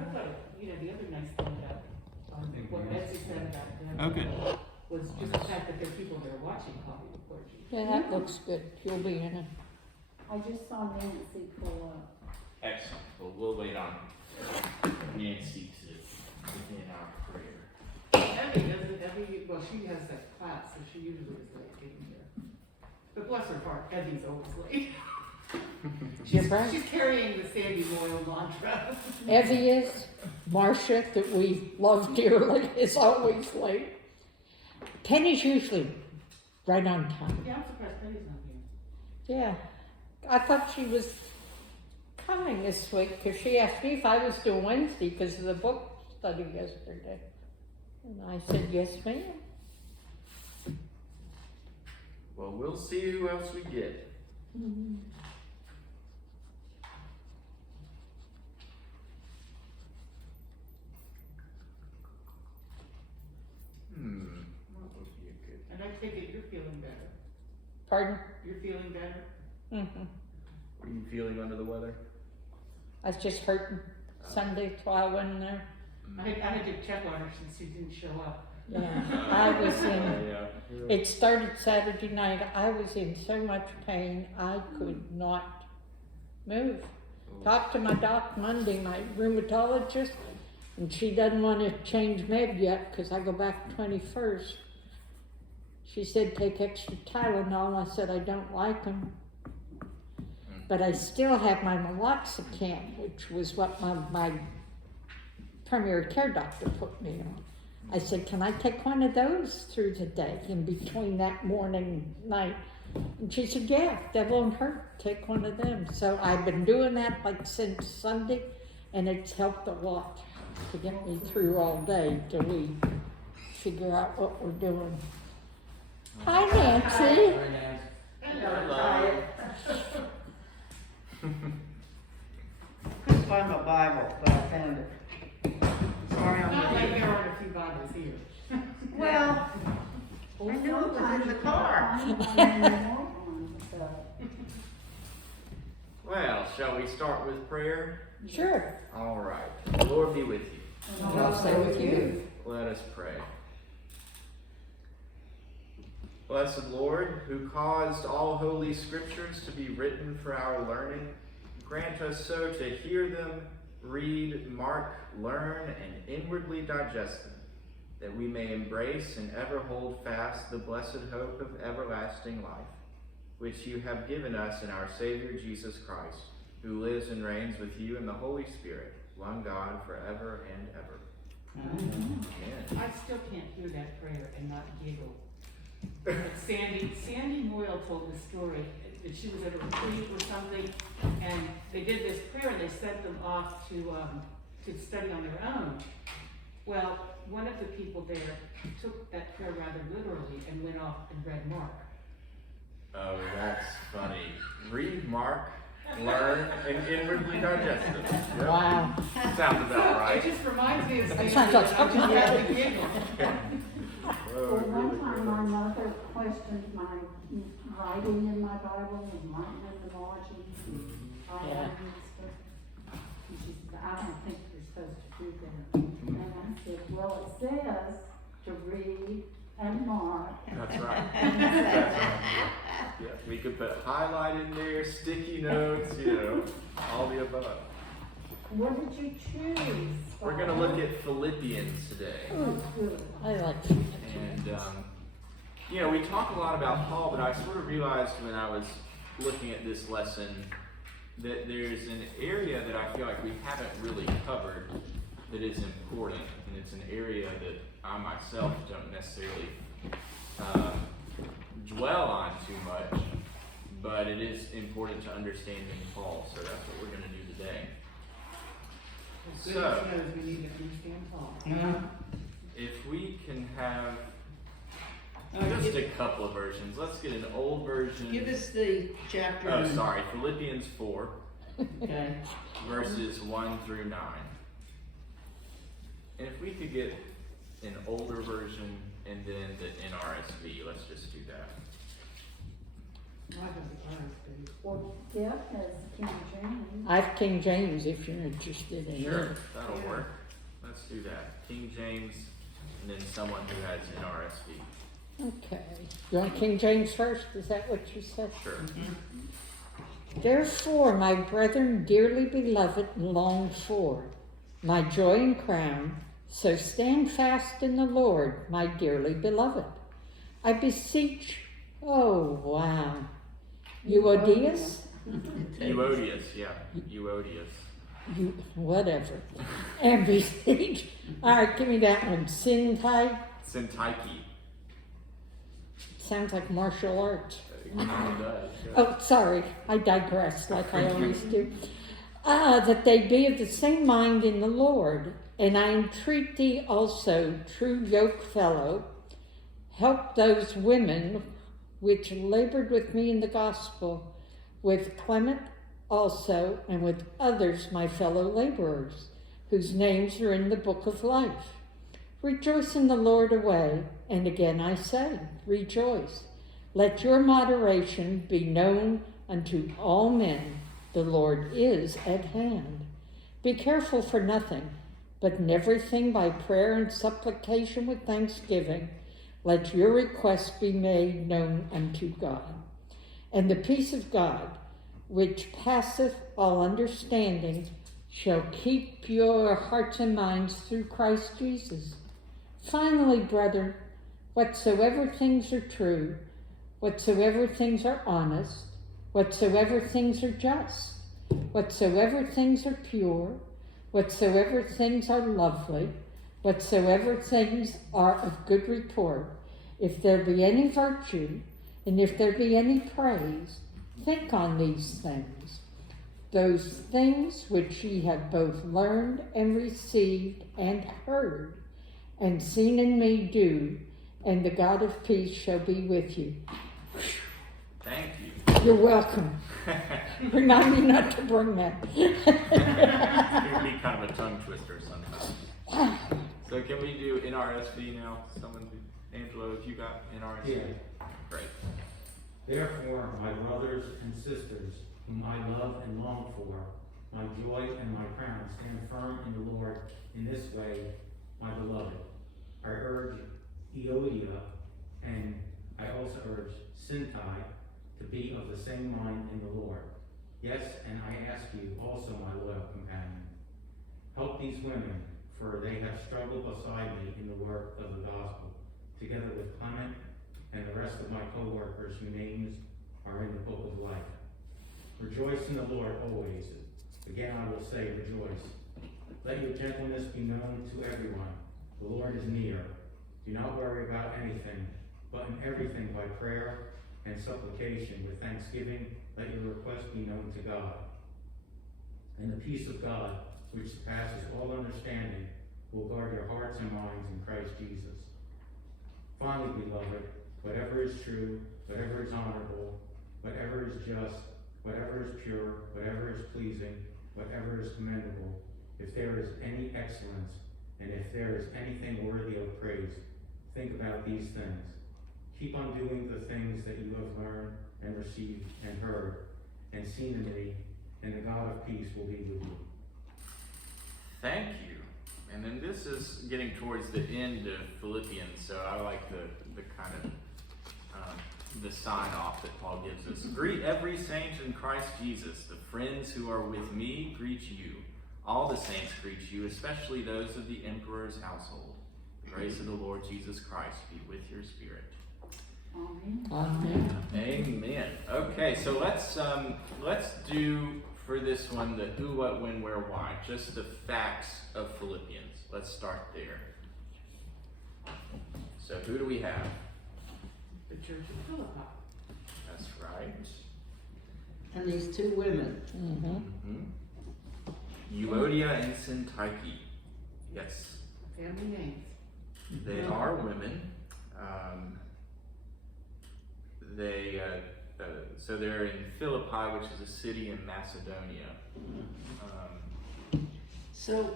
I thought, the other nice thing about, what Betsy said about them. Okay. Was just the fact that there are people that are watching Coffee with Clergy. Yeah, that looks good. You'll be in it. I just saw Nancy pull up. Excellent. Well, we'll wait on Nancy to begin our prayer. Well, she has that class, so she usually is late getting here. But bless her heart, Evie's always late. You're right. She's carrying the Sandy Royal mantra. Evie is. Marcia, that we love dearly, is always late. Penny's usually right on time. Yeah, I'm surprised Penny's not here. Yeah. I thought she was coming this week because she asked me if I was doing Wednesday because of the book study yesterday. And I said, yes, ma'am. Well, we'll see who else we get. Mm-hmm. What would be a good? And I take it you're feeling better. Pardon? You're feeling better? Mm-hmm. Are you feeling under the weather? I was just hurting Sunday, so I went in there. I had to check on her since she didn't show up. Yeah, I was in. Yeah. It started Saturday night. I was in so much pain, I could not move. Talked to my doc Monday, my rheumatologist, and she doesn't want to change med yet because I go back 21st. She said take extra Tylenol. I said I don't like them. But I still have my meloxicam, which was what my primary care doctor put me on. I said, can I take one of those through the day in between that morning and night? And she said, yeah, that won't hurt. Take one of them. So I've been doing that like since Sunday, and it's helped a lot to get me through all day till we figure out what we're doing. Hi, Nancy. Hello. Couldn't find my Bible, but I found it. Sorry, Not I'm like late. there aren't a few Bibles here. Well, I knew it was in the car. Well, shall we start with prayer? Sure. All right. The Lord be with you. And I'll stay with you. Let us pray. Blessed Lord, who caused all holy scriptures to be written for our learning, grant us so to hear them, read, mark, learn, and inwardly digest them, that we may embrace and ever hold fast the blessed hope of everlasting life, which you have given us in our Savior Jesus Christ, who lives and reigns with you in the Holy Spirit, one God, forever and ever. Amen. I still can't hear that prayer and not giggle. But Sandy Moyle told the story that she was at a retreat or something, and they did this prayer and they sent them off to study on their own. Well, one of the people there took that prayer rather literally and went off and read Mark. Oh, that's funny. Read, mark, learn, and inwardly digest it. Yep. Wow. Sounds about It right. just reminds me of Sandy. sounds like I just have to giggle. Well, one time my mother questioned my writing in my Bible and writing in the margins and all Yeah. that good stuff. And she said, I don't think you're supposed to do that. And I said, well, it says to read and mark. That's right. That's right. Yes, we could put highlight in there, sticky notes, all the above. What did you choose? We're going to look at Philippians today. Oh, good. I like And, we talk a lot about Paul, but I sort of realized when I was looking at this lesson that there's an area that I feel like we haven't really covered that is important, and it's an area that I myself don't necessarily dwell on too much, but it is important to understanding Paul, so that's what we're going to do today. Goodness knows we need to understand Paul. If we can have just a couple of versions. Let's get an old version. Give us the chapter. Oh, sorry. Philippians 4, Okay. verses 1 through 9. And if we could get an older version and then the NRSV, let's just do that. I have the RSV. Well, Deb has King James. I have King James if you're interested in Sure, it. that'll Yeah. work. Let's do that. King James, and then someone who has NRSV. Okay. You want King James first? Is that what you said? Sure. Therefore, my brethren, dearly beloved and longed for, my joy and crown, so stand fast in the Lord, my dearly beloved. I beseech, oh wow, Euodias? Euodias, yeah. Euodias. You, whatever. And beseech, all right, give me that one. Syntyche, Syntyche. sounds like martial arts. It kind of does. Yeah. Oh, sorry, I digress like I always do. That they be of the same mind in the Lord. And I entreat thee also, true yoke fellow, help those women which labored with me in the gospel, with Clement also, and with others my fellow laborers, whose names are in the book of life. Rejoice in the Lord always, and again I say, rejoice. Let your moderation be known unto all men. The Lord is at hand. Be careful for nothing, but in everything by prayer and supplication with thanksgiving, let your requests be made known unto God. And the peace of God, which passeth all understanding, shall keep your hearts and minds through Christ Jesus. Finally, brethren, whatsoever things are true, whatsoever things are honest, whatsoever things are just, whatsoever things are pure, whatsoever things are lovely, whatsoever things are of good report, if there be any virtue, and if there be any praise, think on these things. Those things which ye have both learned and received and heard, and seen in me do, and the God of peace shall be with you. Thank you. You're welcome. Remind me not to bring that. It can be kind of a tongue twister sometimes. So can we do NRSV now? Someone, Angelo, have you got NRSV? Yeah. Great. Therefore, my brothers and sisters, whom I love and long for, my joy and my crown, stand firm in the Lord in this way, my beloved. I urge Euodia, and I also urge Syntyche, to be of the same mind in the Lord. Yes, and I ask you also, my loyal companion, help these women, for they have struggled beside me in the work of the gospel, together with Clement and the rest of my co-workers whose names are in the book of life. Rejoice in the Lord always. Again I will say, rejoice. Let your gentleness be known to everyone. The Lord is near. Do not worry about anything, but in everything by prayer and supplication with thanksgiving, let your requests be known to God. And the peace of God, which surpasses all understanding, will guard your hearts and minds in Christ Jesus. Finally, beloved, whatever is true, whatever is honorable, whatever is just, whatever is pure, whatever is pleasing, whatever is commendable, if there is any excellence, and if there is anything worthy of praise, think about these things. Keep on doing the things that you have learned and received and heard and seen in me, and the God of peace will be with you. Thank you. And then this is getting towards the end of Philippians, so I like the kind of the sign off that Paul gives us. Greet every saint in Christ Jesus. The friends who are with me greet you. All the saints greet you, especially those of the emperor's household. The grace of the Lord Jesus Christ be with your spirit. Amen. Amen. Amen. Okay, so let's do for this one the who, what, when, where, why. Just the facts of Philippians. Let's start there. So who do we have? The Church of Philippi. That's right. And these two women. Mm-hmm. Euodia and Syntyche. Yes, Family names. they are women. So they're in Philippi, which is a city in Macedonia. So,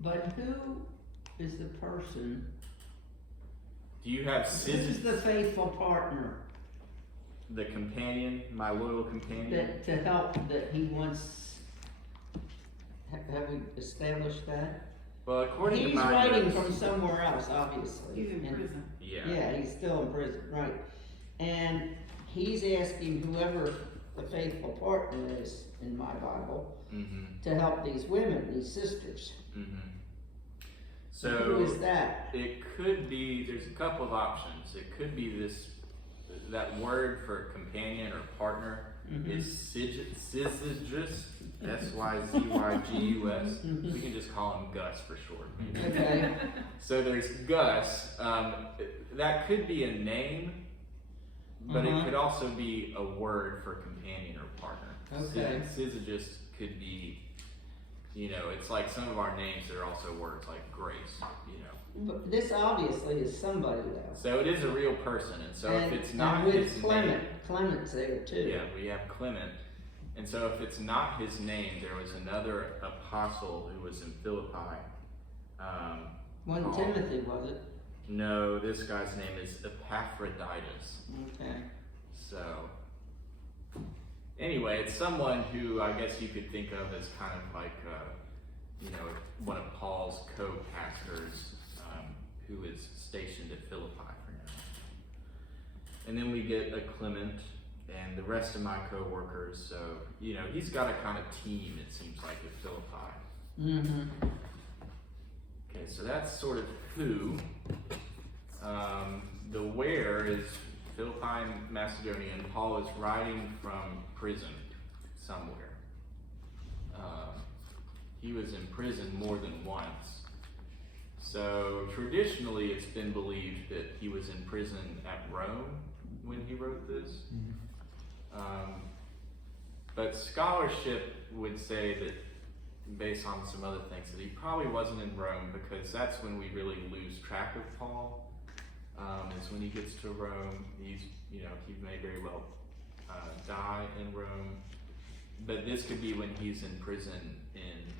but who is the person? Do you have Who's the faithful partner? the companion, my loyal companion. That, to help, that he wants, have we established that? Well, according to He's my writing notes, from somewhere else, obviously. He's in And- prison. Yeah, he's still in prison, right. And he's asking whoever the faithful partner is in my Bible Mm-hmm. to help these women, these sisters. Mm-hmm. Who is So that? it could be. There's a couple of options. It could be this. That word for companion or partner is syzygus. Syzygus. We can just call him Gus for short. Maybe. Okay, So there's Gus. That could be a name, but it could also be a word for companion or partner. Okay. Syzygus could be, it's like some of our names, there are also words like grace, but this obviously is somebody though. So it is a real person, and so if it's not and his with Clement, name, Clement's there too. yeah, we have Clement. And so if it's not his name, there was another apostle who was in Philippi. One called- Timothy, was it? No, this guy's name is Epaphroditus. Okay. So, anyway, it's someone who I guess you could think of as kind of like, one of Paul's co-pastors who is stationed at Philippi for now. And then we get a Clement and the rest of my co-workers. So, he's got a kind of team, it seems like, at Philippi. Mm-hmm. Okay, so that's sort of who. The where is Philippi, Macedonia, and Paul is writing from prison somewhere. He was in prison more than once. So traditionally it's been believed that he was in prison at Rome when he wrote this. But scholarship would say that, based on some other things, that he probably wasn't in Rome, because that's when we really lose track of Paul. Is when he gets to Rome. He may very well die in Rome, but this could be when he's in prison in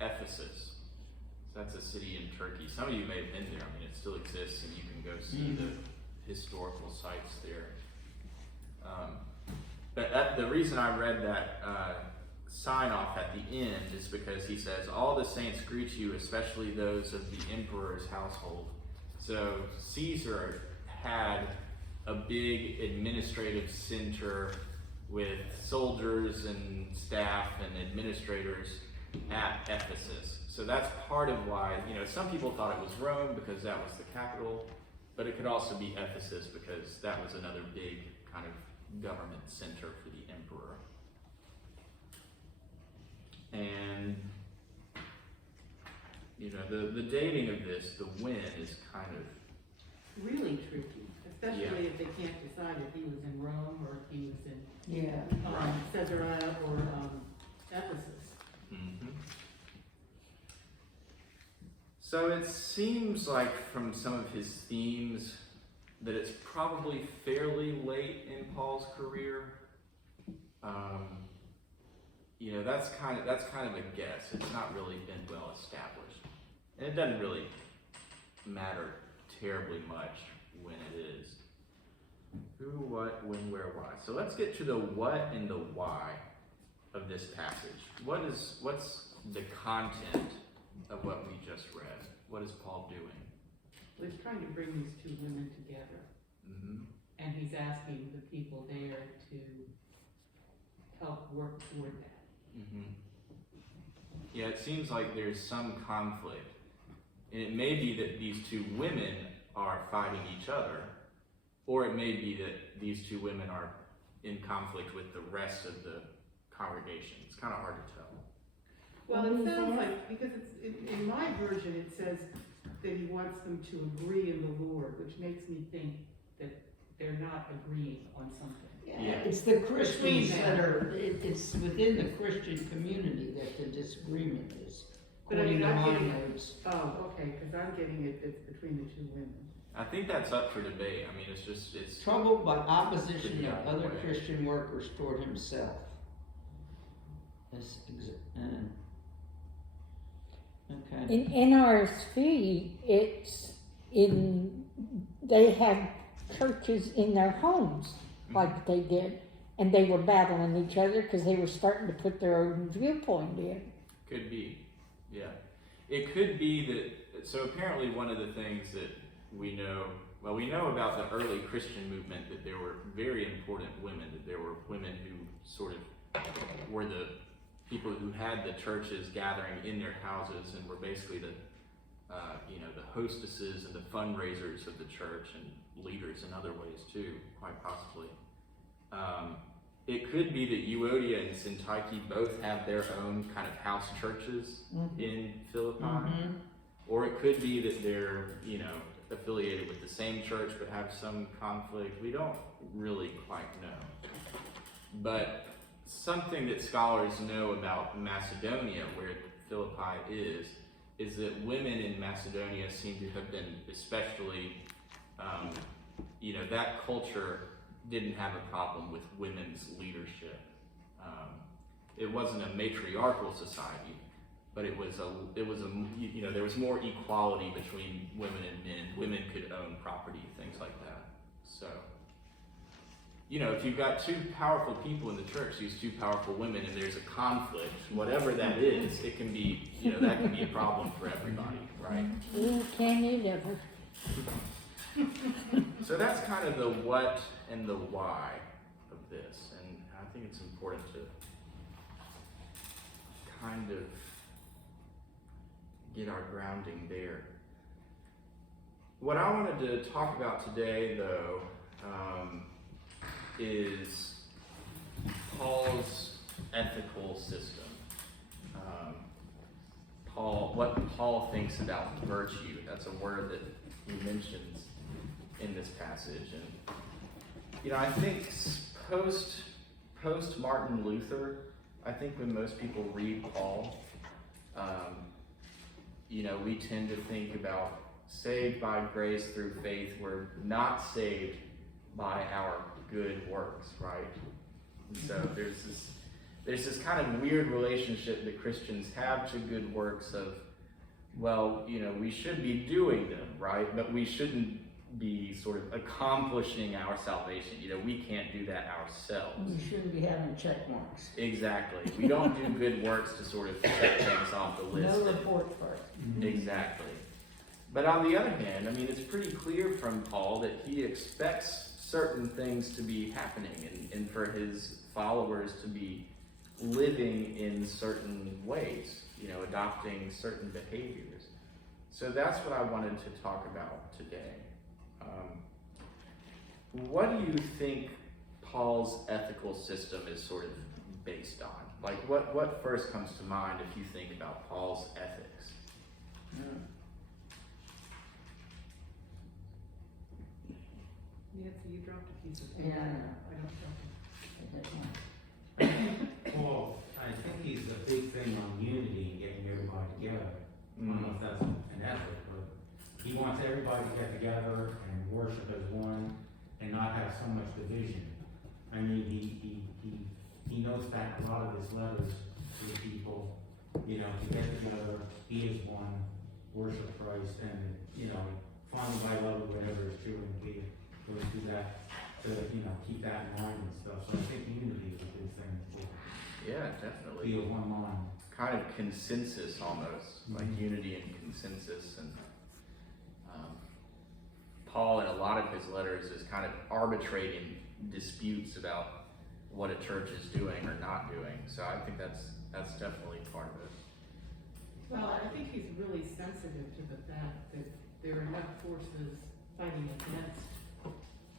Ephesus. So that's a city in Turkey. Some of you may have been there. I mean, it still exists, and you can go see the historical sites there. But the reason I read that sign off at the end is because he says, "All the saints greet you, especially those of the emperor's household." So Caesar had a big administrative center with soldiers and staff and administrators at Ephesus. So that's part of why, some people thought it was Rome because that was the capital, but it could also be Ephesus because that was another big kind of government center for the emperor. And the dating of this, the when, is kind of Really tricky, especially Yeah. if they can't decide if he was in Rome or if he was in Yeah. Caesarea or Ephesus. So it seems like from some of his themes that it's probably fairly late in Paul's career. That's kind of a guess. It's not really been well established, and it doesn't really matter terribly much when it is. Who, what, when, where, why. So let's get to the what and the why of this passage. What's the content of what we just read? What is Paul doing? Well, he's trying to bring these two women together, and he's asking the people there to help work toward that. Yeah, it seems like there's some conflict. And it may be that these two women are fighting each other, or it may be that these two women are in conflict with the rest of the congregation. It's kind of hard to tell. Well, it sounds like, because in my version, it says that he wants them to agree in the Lord, which makes me think that they're not agreeing on something. Yeah. It's the Christians Between them. that are, it's within the Christian community that the disagreement is, But I according mean, to I'm my getting- notes. Oh, okay, because I'm getting it, it's between the two women. I think that's up for debate. I mean, it's Troubled by opposition Could be of either other way. Christian workers toward himself. Okay. In NRSV, they have churches in their homes. like they did. And they were battling each other because they were starting to put their own viewpoint in. Could be, yeah. It could be that, so apparently one of the things that we know about the early Christian movement, that there were very important women, that there were women who sort of were the people who had the churches gathering in their houses and were basically the hostesses and the fundraisers of the church, and leaders in other ways too, quite possibly. It could be that Euodia and Syntyche both have their own kind of house churches in Philippi, or it could be that they're, affiliated with the same church but have some conflict. We don't really quite know. But something that scholars know about Macedonia, where Philippi is that women in Macedonia seem to have been especially, that culture didn't have a problem with women's leadership. It wasn't a matriarchal society, but it was there was more equality between women and men. Women could own property, things like that. So, if you've got two powerful people in the church, these two powerful women, and there's a conflict, whatever that is, it can be, that can be a problem for everybody, right? Can it ever? So that's kind of the what and the why of this, and I think it's important to kind of get our grounding there. What I wanted to talk about today, though, is Paul's ethical system. What Paul thinks about virtue. That's a word that he mentions in this passage, and I think post Martin Luther, I think when most people read Paul, we tend to think about saved by grace through faith. We're not saved by our good works, right? And so there's this kind of weird relationship that Christians have to good works of, we should be doing them, right? But we shouldn't be sort of accomplishing our salvation. We can't do that ourselves. You shouldn't be having check marks. Exactly. We don't do good works to sort of check things off the list. No report card. Exactly. But on the other hand, it's pretty clear from Paul that he expects certain things to be happening and for his followers to be living in certain ways, adopting certain behaviors. So that's what I wanted to talk about today. What do you think Paul's ethical system is sort of based on? Like, what first comes to mind if you think about Paul's ethics? Nancy, you dropped a piece of Yeah, paper. I know. I don't know. Paul, I think he's a big thing on unity and getting everybody together. I don't know if that's an ethic, but he wants everybody to get together and worship as one and not have so much division. He knows back a lot of his letters to the people, to get together, be as one, worship Christ, and, find by love or whatever is true, and be goes through that to, keep that in mind and stuff. So I think unity is a big thing for Yeah, definitely. be of one mind. Kind of consensus almost, like unity and consensus. And Paul, in a lot of his letters, is kind of arbitrating disputes about what a church is doing or not doing. So I think that's definitely part of it. Well, I think he's really sensitive to the fact that there are enough forces fighting against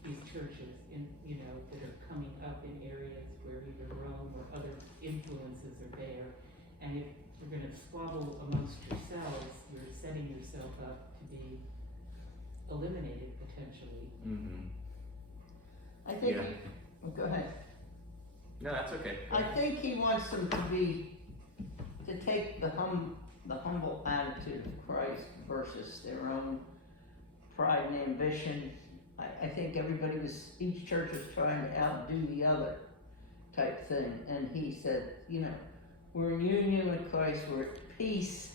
these churches that are coming up in areas where either Rome or other influences are there. And if you're going to squabble amongst yourselves, you're setting yourself up to be eliminated potentially. I think, Yeah. Go ahead. No, that's okay. I think he wants them to take the humble attitude of Christ versus their own pride and ambition. I think each church was trying to outdo the other type thing. And he said, we're in union with Christ, we're at peace.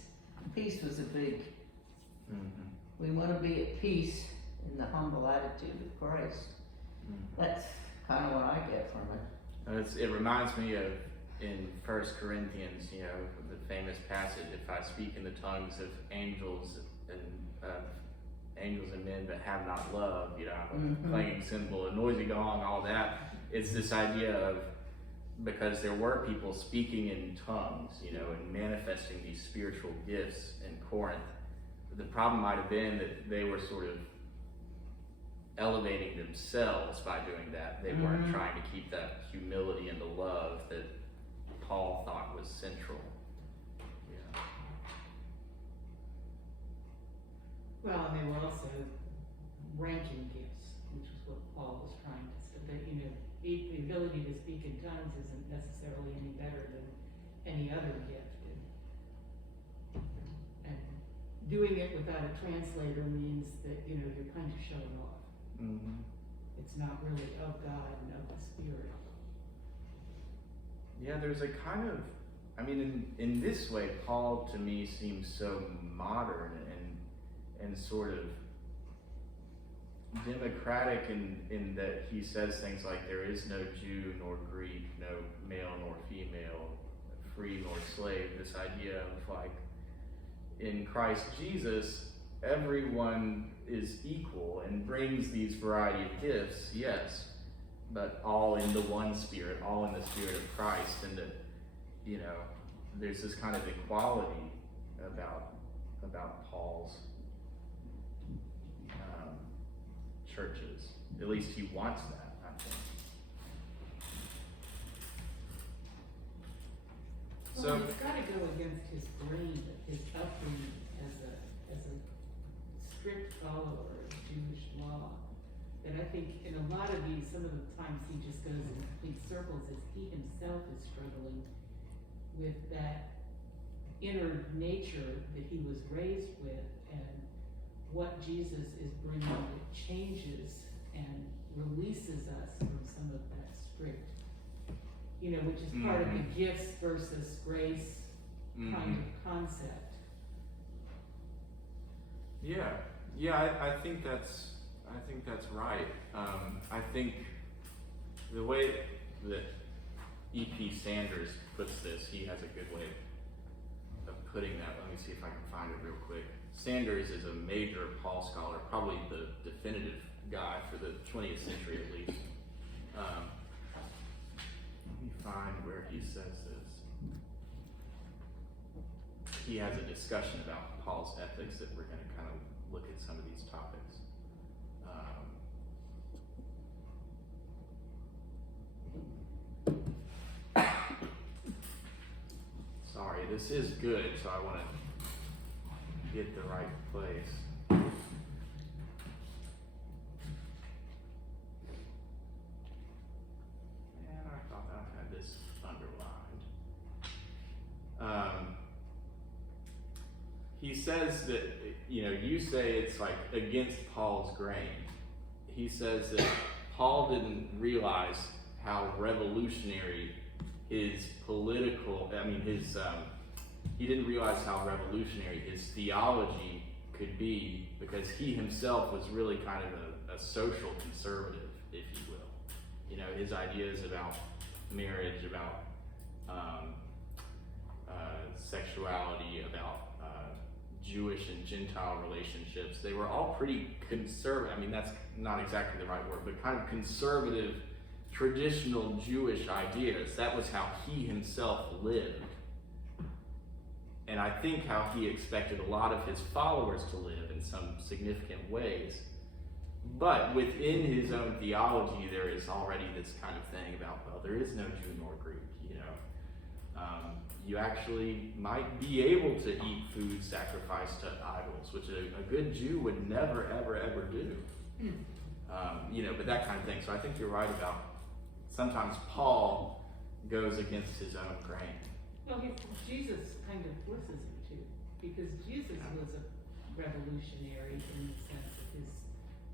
Peace was a big, we want to be at peace in the humble attitude of Christ. kind of what I get from it. It reminds me of in 1 Corinthians, the famous passage, if I speak in the tongues of angels and men but have not love, I'm a clanging cymbal, a noisy gong, all that. It's this idea of, because there were people speaking in tongues, and manifesting these spiritual gifts in Corinth. The problem might have been that they were sort of elevating themselves by doing that. They weren't trying to keep that humility and the love that Paul thought was central. Yeah. Well, and they were also ranking gifts, which is what Paul was trying to say, that, the ability to speak in tongues isn't necessarily any better than any other gift. And doing it without a translator means that, you're kind of showing off. Mm-hmm. It's not really of God and of the Spirit. Yeah, there's a kind of, in this way, Paul to me seems so modern and sort of democratic in that he says things like there is no Jew nor Greek, no male nor female, free nor slave. This idea of like, in Christ Jesus, everyone is equal and brings these variety of gifts, yes, but all in the one Spirit, all in the Spirit of Christ, and that, there's this kind of equality about Paul's churches. At least he wants that, I think. Well, it's got to go against his brain, his upbringing as a strict follower of Jewish law. And I think in a lot of these, some of the times he just goes in complete circles as he himself is struggling with that inner nature that he was raised with, and what Jesus is bringing that changes and releases us from some of that strict, which is part of the gifts versus grace kind of concept. Yeah, I think that's right. I think the way that E.P. Sanders puts this, he has a good way of putting that. Let me see if I can find it real quick. Sanders is a major Paul scholar, probably the definitive guy for the 20th century at least. Let me find where he says this. He has a discussion about Paul's ethics that we're going to kind of look at some of these topics. Sorry, this is good, so I want to get the right place. And I thought I had this underlined. He says that, you say it's like against Paul's grain. He says that Paul didn't realize how revolutionary his he didn't realize how revolutionary his theology could be, because he himself was really kind of a social conservative, if you will. His ideas about marriage, about sexuality, about Jewish and Gentile relationships, they were all pretty conservative. That's not exactly the right word, but kind of conservative, traditional Jewish ideas. That was how he himself lived. And I think how he expected a lot of his followers to live in some significant ways. But within his own theology, there is already this kind of thing about, well, there is no Jew nor Greek, you actually might be able to eat food sacrificed to idols, which a good Jew would never, ever, ever do. But that kind of thing. So I think you're right about sometimes Paul goes against his own grain. Well, Jesus kind of forces him to, because Jesus was a revolutionary in the sense of his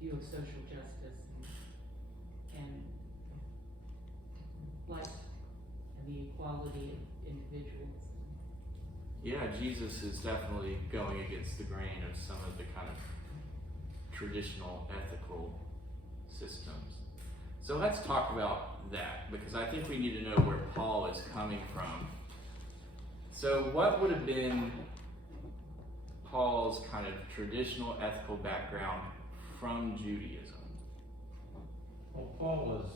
view of social justice and life and the equality of individuals. Yeah, Jesus is definitely going against the grain of some of the kind of traditional ethical systems. So let's talk about that, because I think we need to know where Paul is coming from. So what would have been Paul's kind of traditional ethical background from Judaism? Well, Paul was,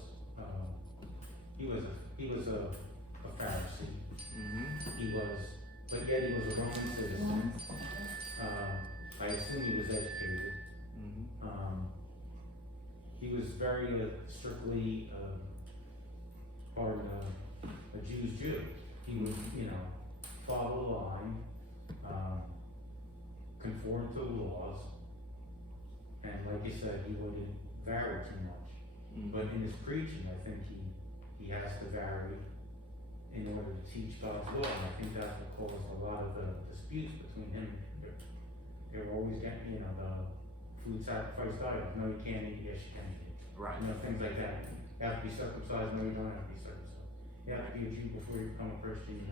he was a Pharisee. But yet he was a Roman citizen. I assume he was educated. He was very strictly part of a Jew's Jew. He would, follow the line, conform to the laws, and like you said, he wouldn't vary too much. But in his preaching, I think he has to vary in order to teach God's law, and I think that's what caused a lot of the disputes between him and Peter. They were always getting, the food sacrifice diet. No, you can't eat. Yes, you can eat. Right. Things like that. You have to be circumcised. No, you don't have to be circumcised. You have to be a Jew before you become a Christian.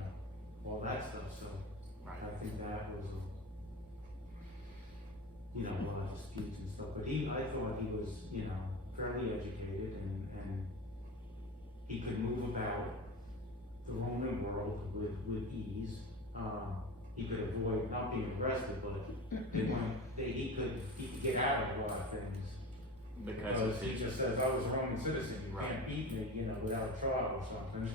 All that stuff. So Right. I think that was, a lot of disputes and stuff. But I thought he was, fairly educated and he could move about the Roman world with ease. He could avoid not being arrested, but he could get out of a lot of things. Because he just says, I was a Roman citizen, you can't beat me, without a trial or something.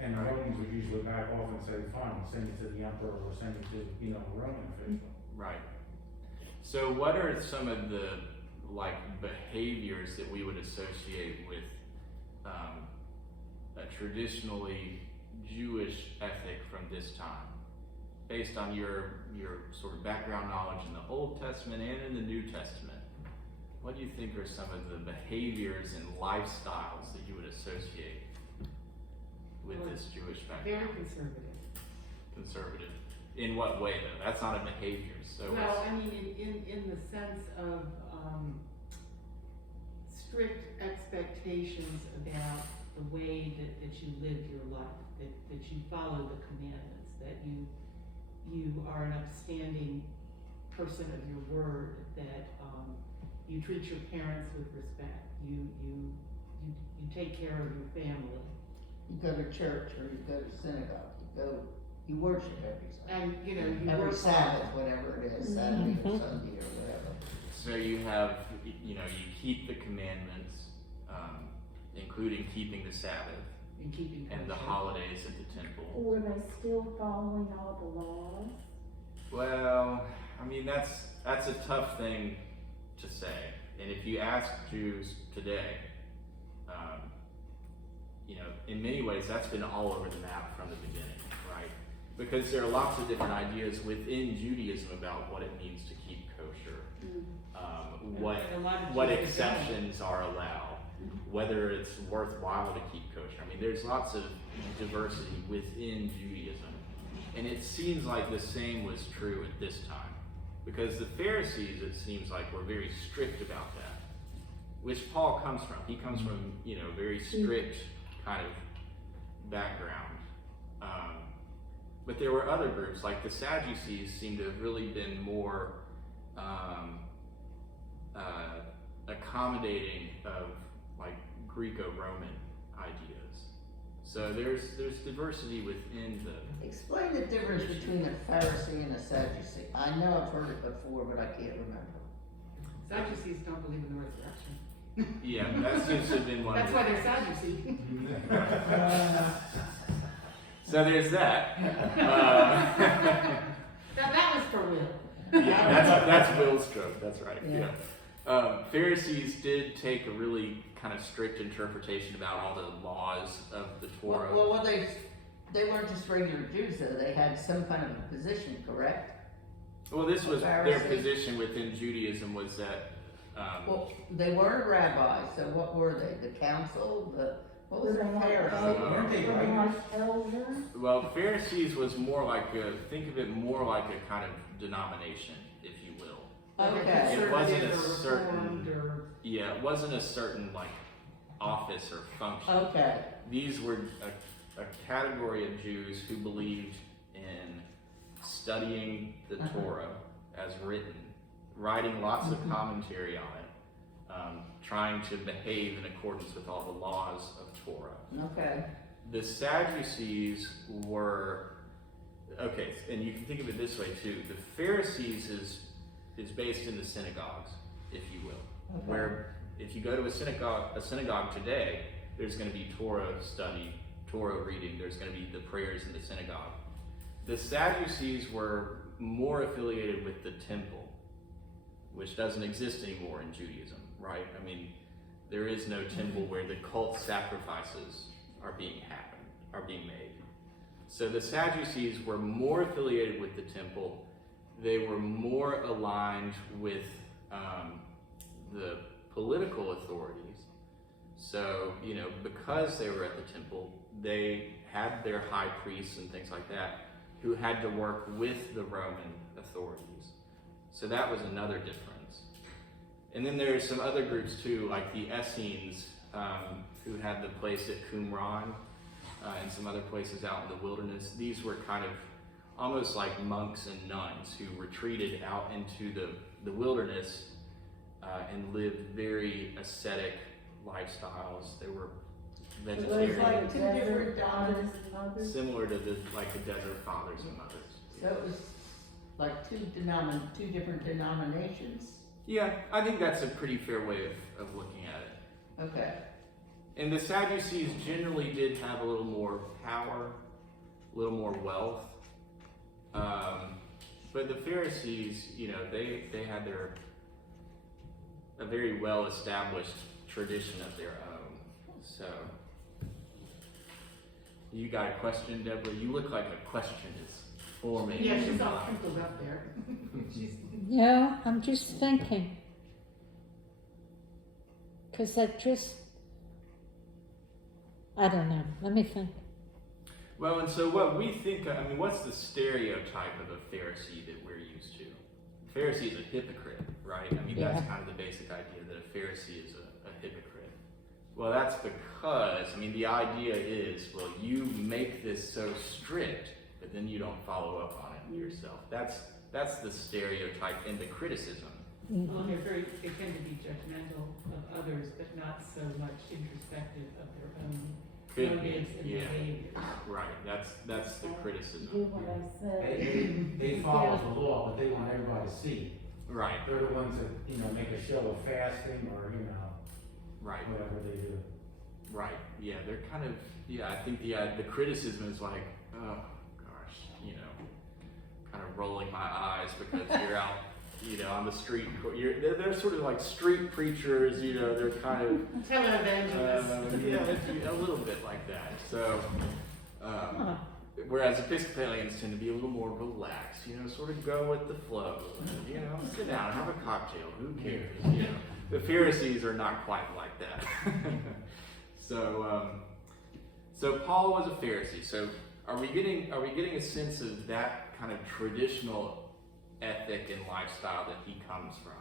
And the Romans would usually back off and say, fine, send you to the emperor or send you to, a Roman official. Right. So what are some of the behaviors that we would associate with a traditionally Jewish ethic from this time, based on your sort of background knowledge in the Old Testament and in the New Testament? What do you think are some of the behaviors and lifestyles that you would associate with this Jewish background? Very conservative. Conservative. In what way, though? That's not a behavior. So Well, I mean, in the sense of strict expectations about the way that you live your life, that you follow the commandments, that you are an upstanding person of your word, that you treat your parents with respect, you take care of your family. You go to church or you go to synagogue, you worship every Sunday. And, you Every work Sabbath, whatever it is, Saturday or Sunday or whatever. So you have, you keep the commandments, including keeping the Sabbath and keeping and the kosher. holidays at the temple. Were they still following all the laws? Well, I mean, that's a tough thing to say. And if you ask Jews today, in many ways that's been all over the map from the beginning, right? Because there are lots of different ideas within Judaism about what it means to keep kosher, And a lot of what Jews exceptions are allowed, whether it's worthwhile to keep kosher. I mean, there's lots of diversity within Judaism. And it seems like the same was true at this time. Because the Pharisees, it seems like, were very strict about that. Which Paul comes from. He comes from, very strict kind of background. But there were other groups, like the Sadducees seem to have really been more accommodating of like Greco-Roman ideas. So there's diversity within the. Explain the difference between a Pharisee and a Sadducee. I know I've heard it before, but I can't remember. Sadducees don't believe in the resurrection. Yeah, that seems to have been one. That's of why the, they're Sadducees. So there's that. That was for Will. Yeah, that's Will's stroke. That's right. Yeah. Pharisees did take a really kind of strict interpretation about all the laws of the Torah. Well, they weren't just regular Jews though. They had some kind of a position, correct? Well, this was their Pharisees. position within Judaism was that. Well, they weren't rabbis, so what were they? The council? What was Were the they like Pharisee? Weren't they Were they writers? like elders? Well, Pharisees was more like think of it more like a kind of denomination, if you will. Okay. It wasn't a Conservative or certain- Reformed or Yeah, it wasn't a certain like office or function. Okay. These were a category of Jews who believed in studying the Torah as written, writing lots of commentary on it, trying to behave in accordance with all the laws of Torah. Okay. The Sadducees were, okay, and you can think of it this way too. The Pharisees is based in the synagogues, if you will, Okay. where if you go to a synagogue today, there's going to be Torah study, Torah reading. There's going to be the prayers in the synagogue. The Sadducees were more affiliated with the temple, which doesn't exist anymore in Judaism, right? I mean, there is no temple where the cult sacrifices are being made. So the Sadducees were more affiliated with the temple. They were more aligned with the political authorities. So, you know, because they were at the temple, they had their high priests and things like that who had to work with the Roman authorities. So that was another difference. And then there's some other groups too, like the Essenes, who had the place at Qumran and some other places out in the wilderness. These were kind of almost like monks and nuns who retreated out into the wilderness and lived very ascetic lifestyles. They were So there's vegetarian, like Two desert different fathers and mothers? similar to the desert fathers and mothers. So it was like two different denominations? Yeah, I think that's a pretty fair way of looking at it. Okay. And the Sadducees generally did have a little more power, a little more wealth. But the Pharisees, you know, they had a very well established tradition of their own. So, you got a question, Deborah? You look like a question is forming. Yeah, in she's your all mind. crinkled up there. She's, Yeah, I'm just thinking. Because I don't know. Let me think. Well, and so what we think, I mean, what's the stereotype of a Pharisee that we're used to? A Pharisee is a hypocrite, right? I mean, that's Yeah. kind of the basic idea that a Pharisee is a hypocrite. Well, that's because, I mean, the idea is, well, you make this so strict, but then you don't follow up on it yourself. That's the stereotype and the criticism. well, they tend to be judgmental of others, but not so much introspective of their own Could be, motives and yeah. behaviors. Right, that's the Do criticism. what I said. They follow the law, but they want everybody to see. Right, They're the ones that, you know, make a show of fasting or, you know, right. whatever they do. Right. Yeah, they're kind of. Yeah, I think the criticism is like, oh gosh, you know, kind of rolling my eyes because you're out, you know, on the street. They're sort of like street preachers. You know, they're kind of. Televangelists. Yeah, a little bit like that. So, whereas Episcopalians tend to be a little more relaxed. You know, sort of go with the flow. You know, sit down, have a cocktail. Who cares? You know, the Pharisees are not quite like that. So Paul was a Pharisee. So are we getting a sense of that kind of traditional ethic and lifestyle that he comes from?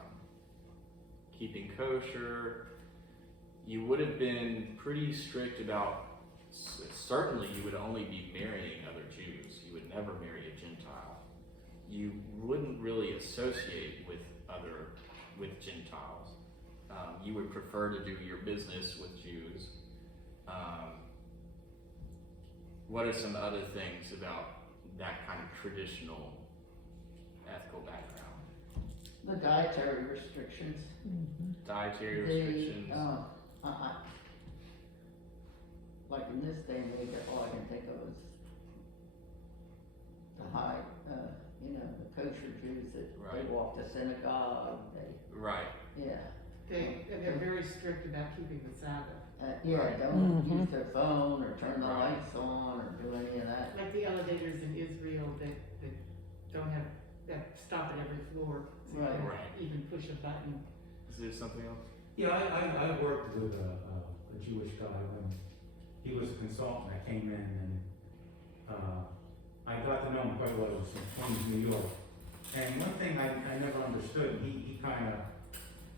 Keeping kosher. You would have been pretty strict about. Certainly, you would only be marrying other Jews. You would never marry a Gentile. You wouldn't really associate with Gentiles. You would prefer to do your business with Jews. What are some other things about that kind of traditional ethical background? The dietary restrictions. Dietary restrictions. Like in this day and age, all I can think of is the high, you know, the kosher Jews that they Right. walk to synagogue, Right. They're very strict about keeping the Sabbath. yeah, don't Mhm. use their phone or turn the Right. lights on or do any of that. Like the elevators in Israel that don't have, that stop at every floor. So you Right. can't Right. even push a button. Is there something else? Yeah, I worked with a Jewish guy when he was a consultant. I came in and I got to know him quite well. It was from Queens, New York. And one thing I never understood, he kind of,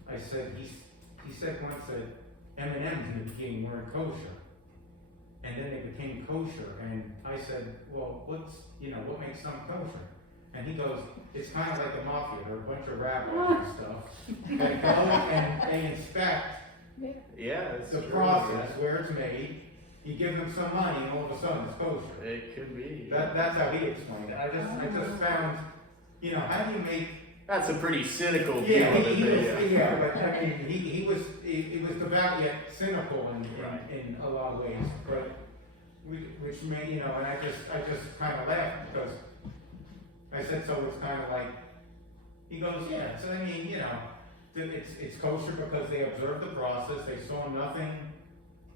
I said, he said once that M&M's in the beginning weren't kosher. And then they became kosher. And I said, well, what makes some kosher? And he goes, it's kind of like the mafia, there are a bunch of rabbis and stuff that go and they inspect Yeah, it's the true. process where it's made. You give them some money and all of a sudden it's kosher. It could be. That's how he explained it. I just found, you know, how do you make? That's a pretty cynical view Yeah, of it. but I mean, he was devout yet cynical in a lot of ways, but which made, you know, and I just kind of laughed because I said, so it's kind of like, he goes, yeah, so I mean, you know, it's kosher because they observed the process, they saw nothing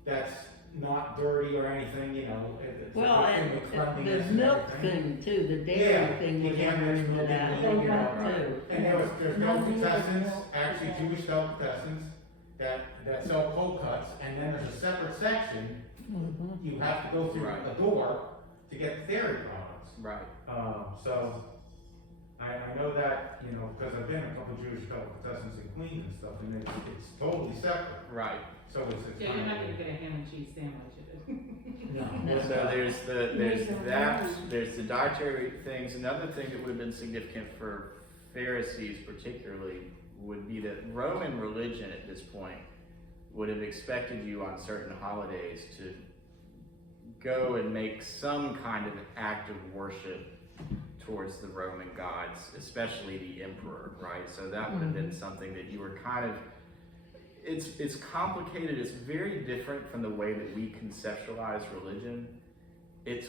that's not dirty or anything, you know. It's a Well, good thing and with the cleanliness and milk everything. thing too, the dairy Yeah, thing you was can't under mention into that milk, you know, too. And there's delicatessens, actually Jewish delicatessens, that sell cold cuts, and then there's a separate section, you have to go through Right. a door to get the dairy products. Right. So, I know that, you know, because I've been a couple Jewish delicatessens in Queens and stuff, and it's totally separate, Right. so it's Yeah, kind you're not of. gonna get a ham and cheese sandwich at it. No. So there's the dietary things. Another thing that would have been significant for Pharisees particularly would be that Roman religion at this point would have expected you on certain holidays to go and make some kind of act of worship towards the Roman gods, especially the emperor, right? So that would have been something that you were kind of, it's complicated, it's very different from the way that we conceptualize religion. It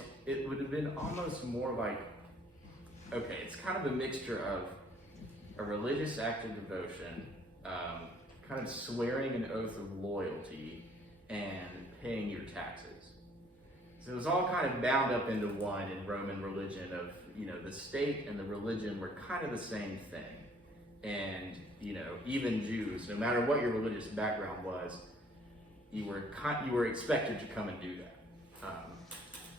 would have been almost more like, okay, it's kind of a mixture of a religious act of devotion, kind of swearing an oath of loyalty, and paying your taxes. So it was all kind of bound up into one in Roman religion of, you know, the state and the religion were kind of the same thing. And, you know, even Jews, no matter what your religious background was, you were expected to come and do that.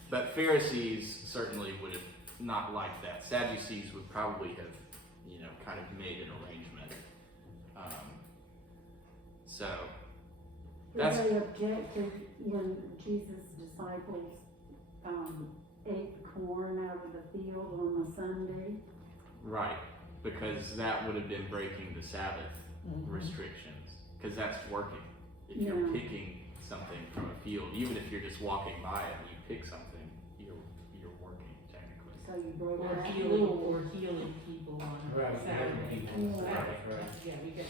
But Pharisees certainly would have not liked that. Sadducees would probably have, you know, kind of made an arrangement. So that's They objected when Jesus' disciples, ate corn out of the field on a Sunday. right, because that would have been breaking the Sabbath restrictions, because that's working. If you're Yeah. picking something from a field, even if you're just walking by it and you pick something, you're working technically. So you broke Or that healing, rule. or healing people on Right, Saturday. healing people, Yeah. right. Yeah, we get.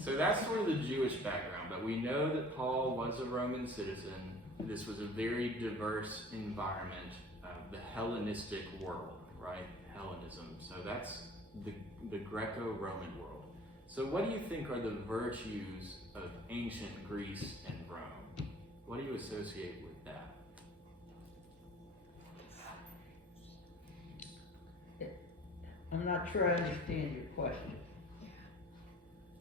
So that's sort of the Jewish background, but we know that Paul was a Roman citizen. This was a very diverse environment, the Hellenistic world, right? Hellenism. So that's the Greco-Roman world. So what do you think are the virtues of ancient Greece and Rome? What do you associate with that? I'm not sure I understand your question.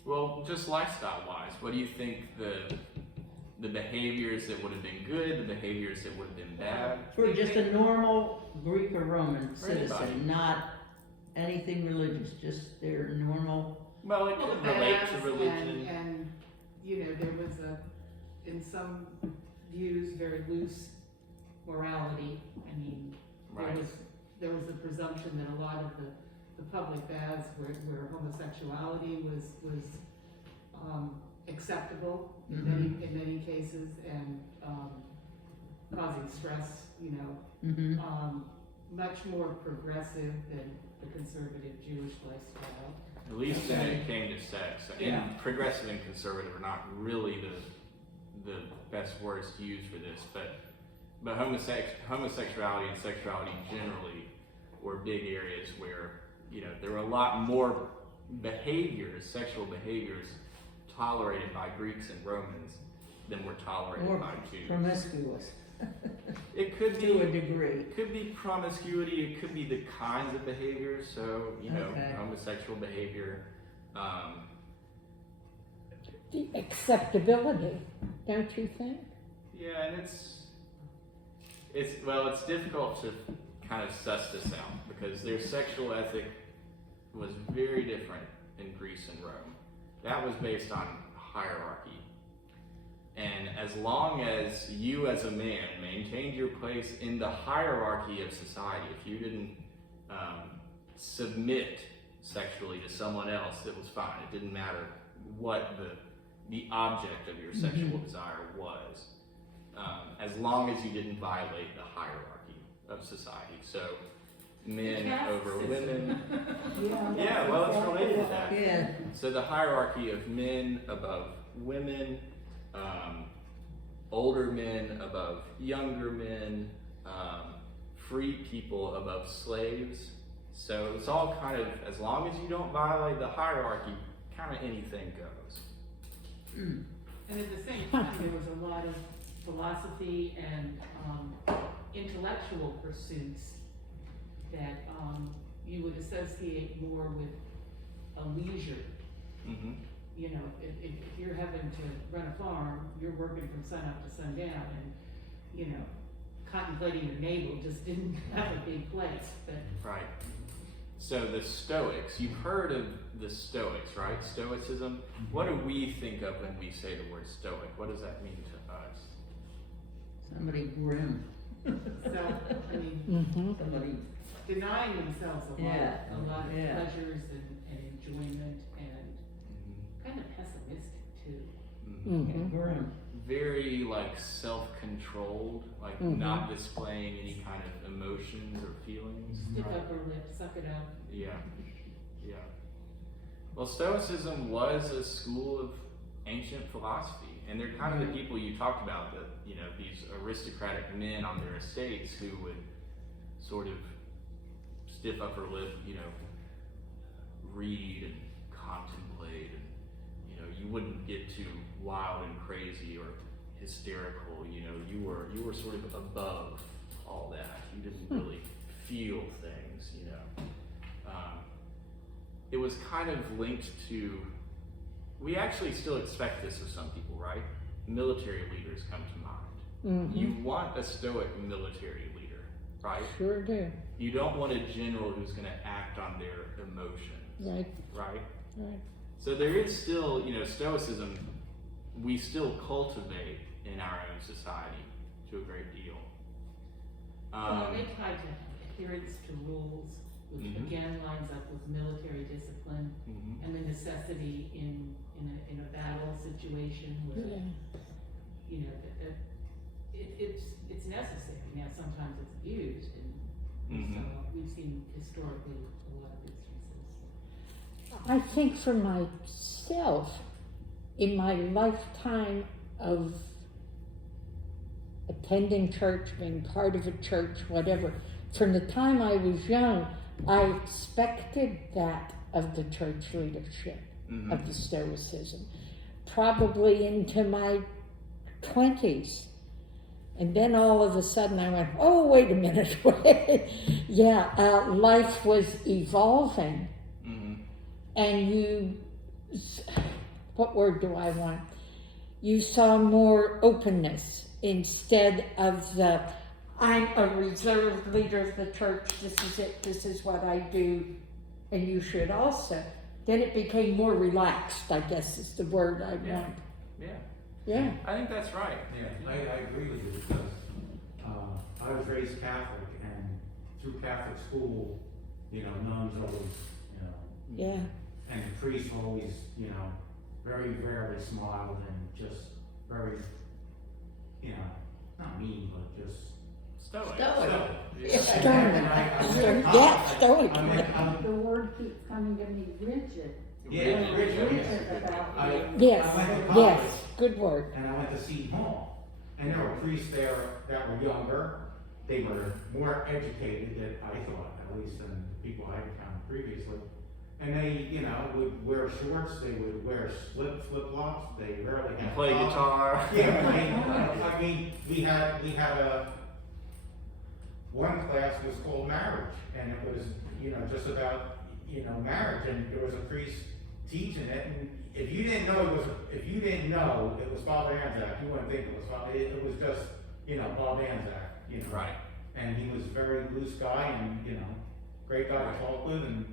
Well, just lifestyle-wise, what do you think the behaviors that would have been good, the behaviors that would have been bad? For just a normal Greek or Roman For anybody. citizen, not anything religious, just their normal. Well, it Well, could the relate baths to religion. And, you know, there was in some views, very loose morality. I mean, Right. there was a presumption that a lot of the public baths where homosexuality was acceptable in many cases, and causing stress, you know, much more progressive than the conservative Jewish lifestyle. At least when it came to sex. Yeah. And progressive and conservative are not really the best words to use for this, but homosexuality and sexuality generally were big areas where, you know, there were a lot more behaviors, sexual behaviors, tolerated by Greeks and Romans than were tolerated More by Jews. promiscuous It could be to a degree. It could be promiscuity, it could be the kinds of behaviors, so, you know, Okay. homosexual behavior. The acceptability, don't you think? Yeah, and it's difficult to kind of suss this out because their sexual ethic was very different in Greece and Rome. That was based on hierarchy. And as long as you as a man maintained your place in the hierarchy of society, if you didn't submit sexually to someone else, it was fine. It didn't matter what the object of your sexual desire was, as long as you didn't violate the hierarchy of society. So men Caste over system. women. Yeah. Yeah, well, it's related to that. Yeah. So the hierarchy of men above women, older men above younger men, free people above slaves. So it's all kind of, as long as you don't violate the hierarchy, kind of anything goes. And at the same time, there was a lot of philosophy and intellectual pursuits that you would associate more with a leisure. Mm-hmm. You know, if you're having to run a farm, you're working from sun up to sundown, and, you know, contemplating your navel just didn't have a big place, but. Right. So the Stoics, you've heard of the Stoics, right? Stoicism. What do we think of when we say the word Stoic? What does that mean to us? Somebody grim. So, I mean, Mm-hmm. Somebody, denying themselves a lot, Yeah. a lot of Yeah. pleasures and enjoyment, and kind of pessimistic too. Mm-hmm. grim. Very like self-controlled, like Mhm. not displaying any kind of emotions or feelings. Stiff upper lip, suck it up. Yeah, yeah. Well, Stoicism was a school of ancient philosophy, and they're kind of the people you talked about, that, you know, these aristocratic men on their estates who would sort of stiff upper lip, you know, read and contemplate, and, you know, you wouldn't get too wild and crazy or hysterical. You know, you were sort of above all that. You didn't really feel things, you know. It was kind of linked to, we actually still expect this of some people, right? Military leaders come to mind. Mm-hmm. You want a stoic military leader, right? Sure do. You don't want a general who's going to act on their emotions, Right, right? right. So there is still, you know, Stoicism, we still cultivate in our own society to a great deal. Well, they tied to adherence to rules, which Mhm. again lines up with military discipline Mhm. and the necessity in a battle situation where, Yeah. you know, that it's necessary. Now, sometimes it's abused, and so we've seen historically a lot of instances. I think for myself, in my lifetime of attending church, being part of a church, whatever, from the time I was young, I expected that of the church leadership, Mhm. of the Stoicism, probably into my 20s. And then all of a sudden I went, oh, wait a minute, yeah, life was evolving. Mhm. And what word do I want? You saw more openness instead of the, I'm a reserved leader of the church, this is it, this is what I do, and you should also. Then it became more relaxed, I guess is the word I Yeah. want. Yeah, Yeah. I think that's right. Yeah, I agree with you, because I was raised Catholic, and through Catholic school, you know, nuns always, you know, Yeah. and the priests always, you know, very rarely smiled, and just very, you know, not mean, but just Stoic. Stoic. Yeah. Stoic. And I Yeah, stoic. The word keeps coming to me, rigid. Yeah, rigid, Rigid about. I went Yes, to college, yes, good word. and I went to Seton Hall, and there were priests there that were younger. They were more educated than I thought, at least than people I encountered previously. And they, you know, would wear shorts. They would wear flip flops. They rarely had Play ties. guitar. Yeah, I mean, we had a one class was called marriage, and it was, you know, just about, you know, marriage, and there was a priest teaching it, and if you didn't know it was Father Anzac, you wouldn't think it was Father. It was just, you know, Bob Anzac, you know. Right. And he was a very loose guy, and, you know, great guy to talk with, and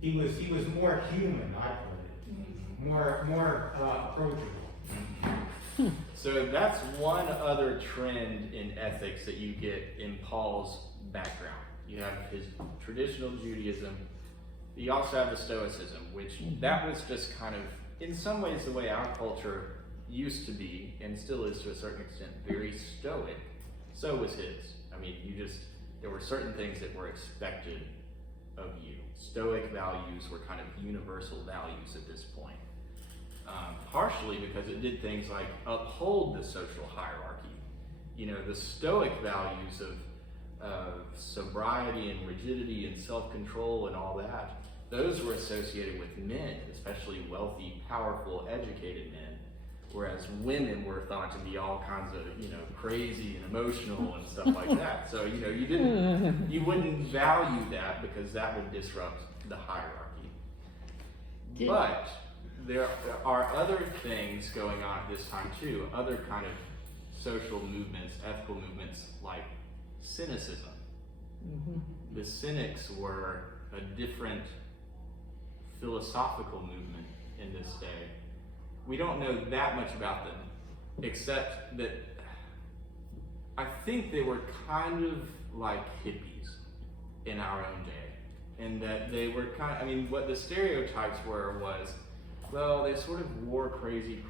he was more human, I put it, more approachable. So that's one other trend in ethics that you get in Paul's background. You have his traditional Judaism. You also have the Stoicism, which that was just kind of, in some ways, the way our culture used to be, and still is to a certain extent, very stoic. So was his. I mean, there were certain things that were expected of you. Stoic values were kind of universal values at this point. Partially because it did things like uphold the social hierarchy. You know, the Stoic values of sobriety and rigidity and self-control and all that, those were associated with men, especially wealthy, powerful, educated men, whereas women were thought to be all kinds of, crazy and emotional and stuff like that. So, you wouldn't value that because that would disrupt the hierarchy. But there are other things going on at this time too, other kind of social movements, ethical movements like cynicism. The Cynics were a different philosophical movement in this day. We don't know that much about them, except that I think they were kind of like hippies in our own day. And that they were what the stereotypes was, well, they sort of wore crazy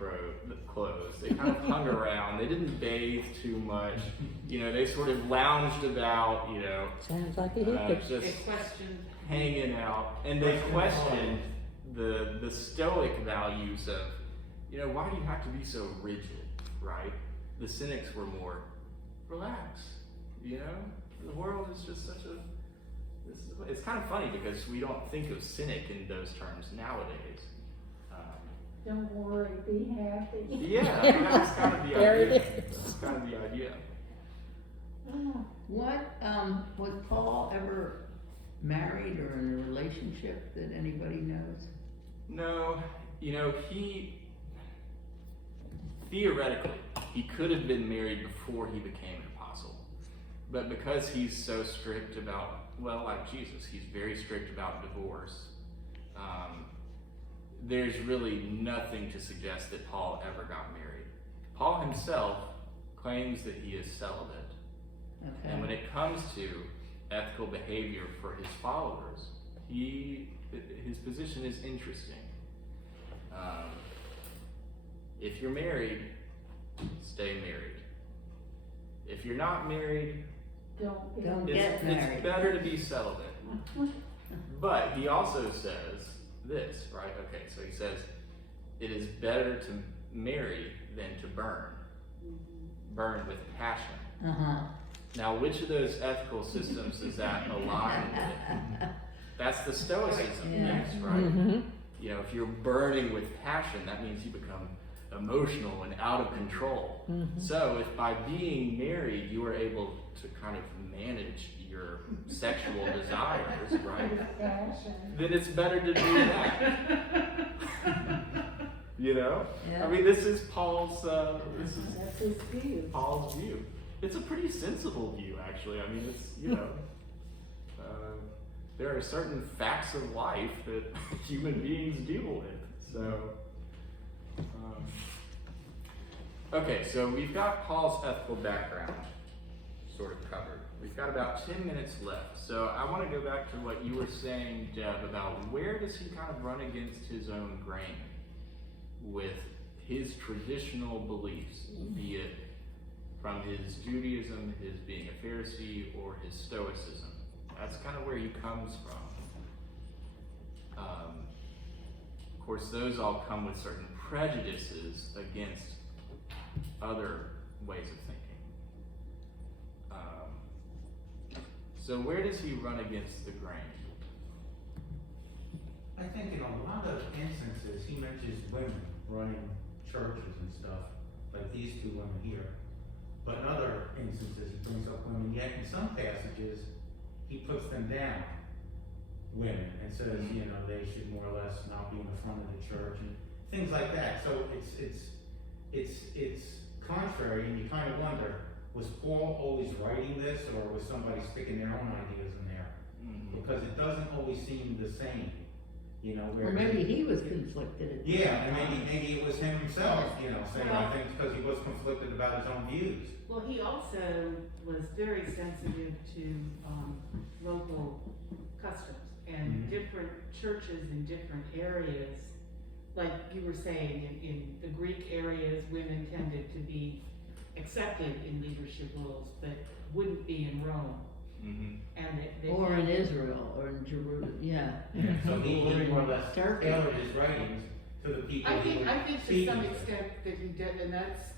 clothes. They kind of hung around. They didn't bathe too much. They sort of lounged about, Sounds like a hippie. just They questioned. hanging out. And they questioned the Stoic values of, why do you have to be so rigid, right? The Cynics were more relaxed, The world is just it's kind of funny because we don't think of cynic in those terms nowadays. Don't worry, be happy. Yeah, that's kind of the There idea. it is. That's kind of the idea. What, was Paul ever married or in a relationship that anybody knows? No, he theoretically he could have been married before he became an apostle, but because he's so strict about, like Jesus, he's very strict about divorce. There's really nothing to suggest that Paul ever got married. Paul himself claims that he is celibate. Okay. And when it comes to ethical behavior for his followers, his position is interesting. If you're married, stay married. If you're not married, Don't it's get married. better to be celibate. But he also says this, right? Okay, so he says, it is better to marry than to burn. Burn with passion. Now, which of those ethical systems does that align with? That's the Stoicism, yes, right? If you're burning with passion, that means you become emotional and out of control. So if by being married, you are able to kind of manage your sexual desires, right? Then it's better to do that. Yeah. I mean, this is Paul's. That's his view. Paul's view. It's a pretty sensible view, actually. I mean, it's there are certain facts of life that human beings deal with. So, okay, so we've got Paul's ethical background sort of covered. We've got about 10 minutes left. So I want to go back to what you were saying, Deb, about where does he kind of run against his own grain with his traditional beliefs, be it from his Judaism, his being a Pharisee, or his Stoicism. That's kind of where he comes from. Of course, those all come with certain prejudices against other ways of thinking. So where does he run against the grain? I think in a lot of instances, he mentions women running churches and stuff, like these two women here. But in other instances, he brings up women, yet in some passages, he puts them down, women, and says, they should more or less not be in the front of the church, and things like that. So it's contrary, and you kind of wonder, was Paul always writing this, or was somebody sticking their own ideas in there? Because it doesn't always seem the same. you know, Or where. maybe he was conflicted at the Yeah, and time. maybe it was him himself, you know, saying, I think it's because he was conflicted about his own views. Well, he also was very sensitive to, local customs and Mhm. different churches in different areas. Like you were saying, in the Greek areas, women tended to be accepted in leadership roles, but wouldn't be in Rome. Mm-hmm. And they Or in Israel, or in Jerusalem, yeah. Yeah, so he Or in more or less Turkey. tailored his writings to the people I who think were to speaking some to. extent that he did, and that's,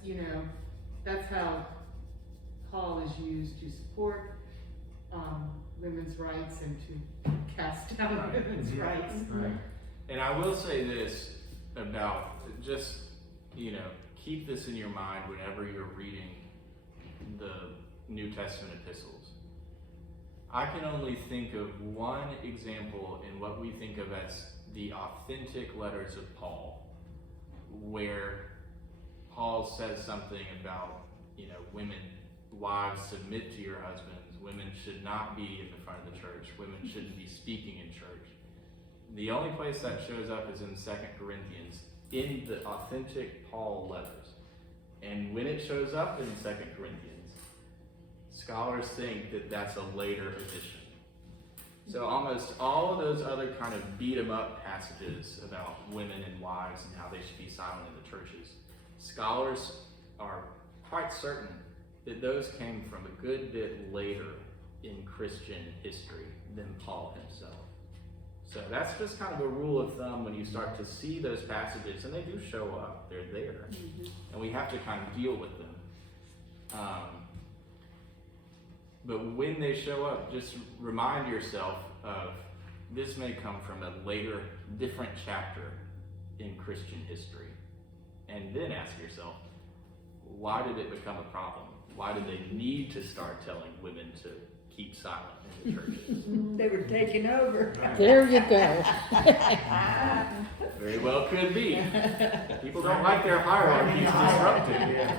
that's how Paul is used to support, women's rights and to cast down Right. women's Mhm. rights. Right. And I will say this about just, keep this in your mind whenever you're reading the New Testament epistles. I can only think of one example in what we think of as the authentic letters of Paul, where Paul says something about, women, wives, submit to your husbands, women should not be in the front of the church, women shouldn't be speaking in church. The only place that shows up is in 2 Corinthians, in the authentic Paul letters. And when it shows up in 2 Corinthians, scholars think that that's a later addition. So almost all of those other kind of beat 'em up passages about women and wives and how they should be silent in the churches, scholars are quite certain that those came from a good bit later in Christian history than Paul himself. So that's just kind of a rule of thumb when you start to see those passages, and they do show up, they're there, and we have to kind of deal with them. But when they show up, just remind yourself of this may come from a later, different chapter in Christian history. And then ask yourself, why did it become a problem? Why did they need to start telling women to keep silent in the churches? They were taking over. There you go. Very well could be. People don't like their hierarchies disrupted. Yeah.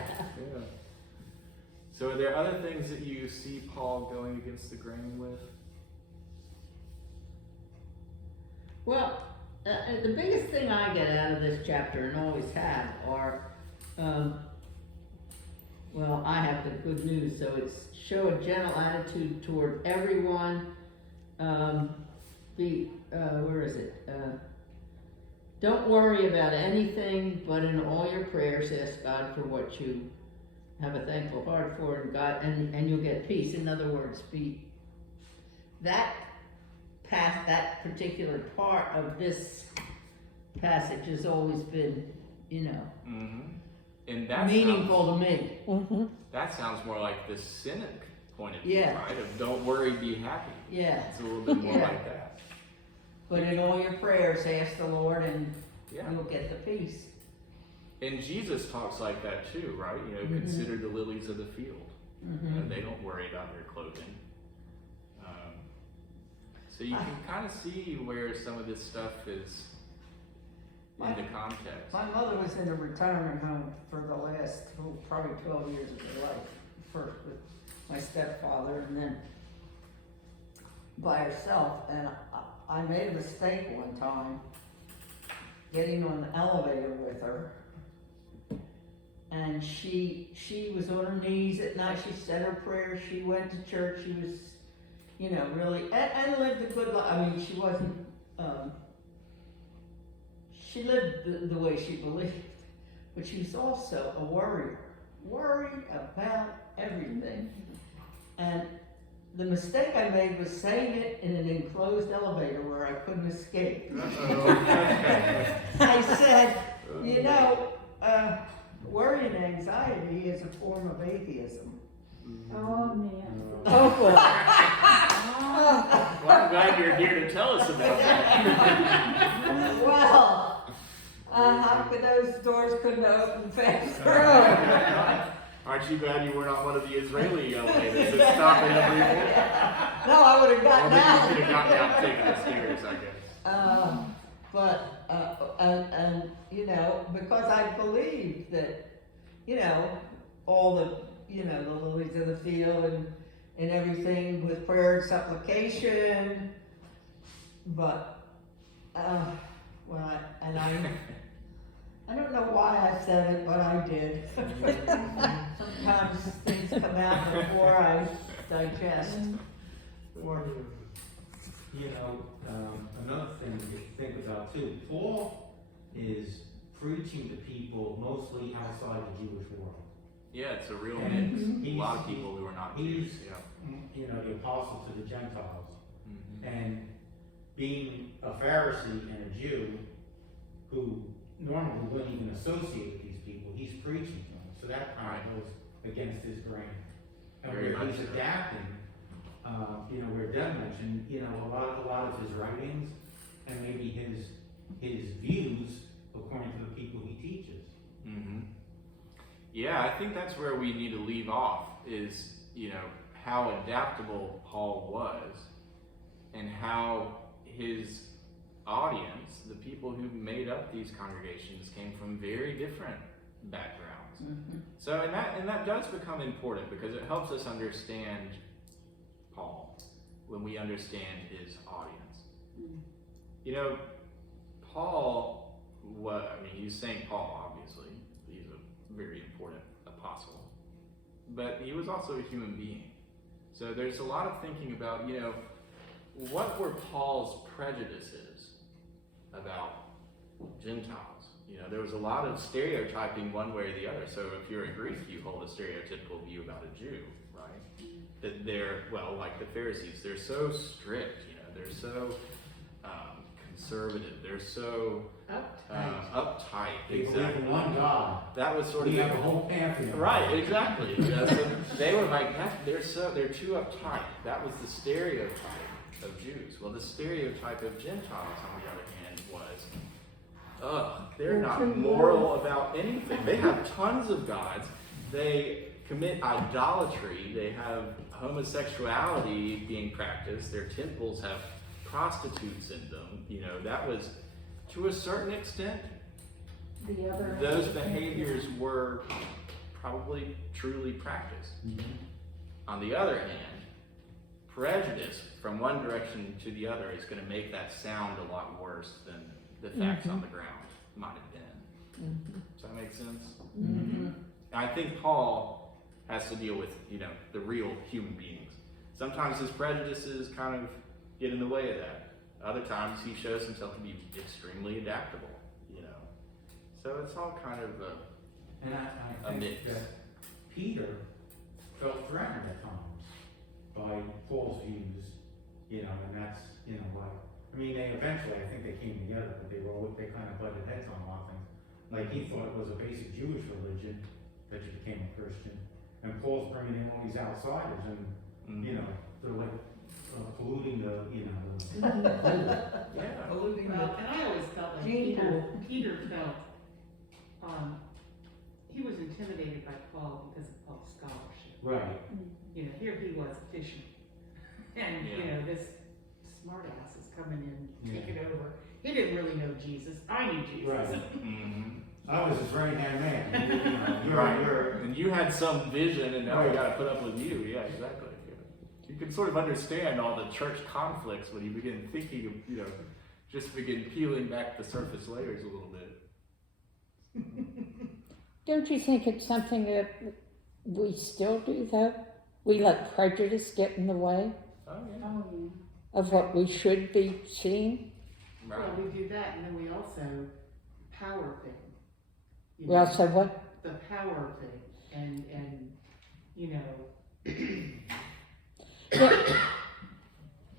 So are there other things that you see Paul going against the grain with? Well, the biggest thing I get out of this chapter, and always have, are, well, I have the good news, so it's show a gentle attitude toward everyone. Where is it? Don't worry about anything, but in all your prayers ask God for what you have a thankful heart for, and God, and you'll get peace. In other words, that particular part of this passage has always been, Mm-hmm. And that meaningful to me. Mm-hmm. That sounds more like the cynic point of view, Yeah. right? Of don't worry, be happy. Yeah. It's a little bit more Yeah. like that. But in all your prayers, ask the Lord, and Yeah. you'll get the peace. And Jesus talks like that too, right? Mhm. Consider the lilies of the field. Mm-hmm. They don't worry about their clothing. So you can kind of see where some of this stuff is in the context. My mother was in a retirement home for the last, probably 12 years of her life. First with my stepfather, and then by herself. And I made a mistake one time getting on the elevator with her. And she was on her knees at night. She said her prayers. She went to church. She was, really, and lived a good life. I mean, she wasn't, she lived the way she believed, but she was also a worrier, worried about everything. And the mistake I made was saying it in an enclosed elevator where I couldn't escape. I said, worry and anxiety is a form of atheism. Oh, man. Oh, boy. Well, I'm glad you're here to tell us about that. Well, how could those doors couldn't open faster? Aren't you glad you weren't on one of the Israeli elevators that's stopping every morning? No, I would have Or gotten maybe you out. could have gotten out and taken the stairs, I guess. Because I believed that, all the, the lilies of the field and everything with prayer and supplication, but Well, and I don't know why I said it, but I did. Sometimes things come out before I digest. Or, You know, another thing to think about too, Paul is preaching to people mostly outside the Jewish world. Yeah, it's a real And mix. A he's- lot of people who are not Jews. he's- Yeah. You know, the apostle to the Gentiles. Mhm. And being a Pharisee and a Jew who normally wouldn't even associate with these people, he's preaching to them. So that kind of goes against his grain. And Very where much he's so. adapting, you know, where Deb mentioned, you know, a lot of his writings and maybe his views according to the people he teaches. Mm-hmm. Yeah, I think that's where we need to leave off is, you know, how adaptable Paul was and how his audience, the people who made up these congregations, came from very different backgrounds. So, and that does become important because it helps us understand Paul when we understand his audience. You know, Paul, he's St. Paul, obviously. He's a very important apostle. But he was also a human being. So there's a lot of thinking about, you know, what were Paul's prejudices about Gentiles? You know, there was a lot of stereotyping one way or the other. So if you're a Greek, you hold a stereotypical view about a Jew, right? That they're, well, like the Pharisees, they're so strict, you know, they're so conservative, they're so uptight. They believe in one God. That was sort of We have a whole pantheon. right, exactly. Yeah, so they were like, they're too uptight. That was the stereotype of Jews. Well, the stereotype of Gentiles, on the other hand, was, they're not moral about anything. They have tons of gods. They commit idolatry. They have homosexuality being practiced. Their temples have prostitutes in them. You know, that was, to a certain extent, The other. those behaviors were probably truly practiced. On the other hand, prejudice from one direction to the other is going to make that sound a lot worse than the facts on the ground might have been. Does that make sense? I think Paul has to deal with, you know, the real human beings. Sometimes his prejudices kind of get in the way of that. Other times he shows himself to be extremely adaptable, you know. So it's all kind of And I a think mix. that Peter felt threatened at times by Paul's views, you know, and that's, you know, why. I mean, they eventually, I think they came together, but they kind of butted heads on a lot of things. Like he thought it was a basic Jewish religion that you became a Christian, and Paul's bringing in all these outsiders, and you know, they're like polluting the, you know, Yeah. polluting Well, the and I always felt like Gina. Peter felt, he was intimidated by Paul because of Paul's scholarship. right. You know, here he was fishing. And, you Yeah. know, this smart ass is coming in, Yeah. taking over. He didn't really know Jesus. I knew Jesus. Right. Mm-hmm. I was his right hand man. You know, Right. you're And you had some vision, and now we Right. got to put up with you. Yeah, exactly. Yeah. You can sort of understand all the church conflicts when you begin thinking of, you know, just begin peeling back the surface layers a little bit. Don't you think it's something that we still do though? We let prejudice get in the way Oh, yeah. Oh, yeah. of what we should be seeing? Right. Well, we do that, and then we also power thing. You We know, also what? the power thing, and you know, Yeah,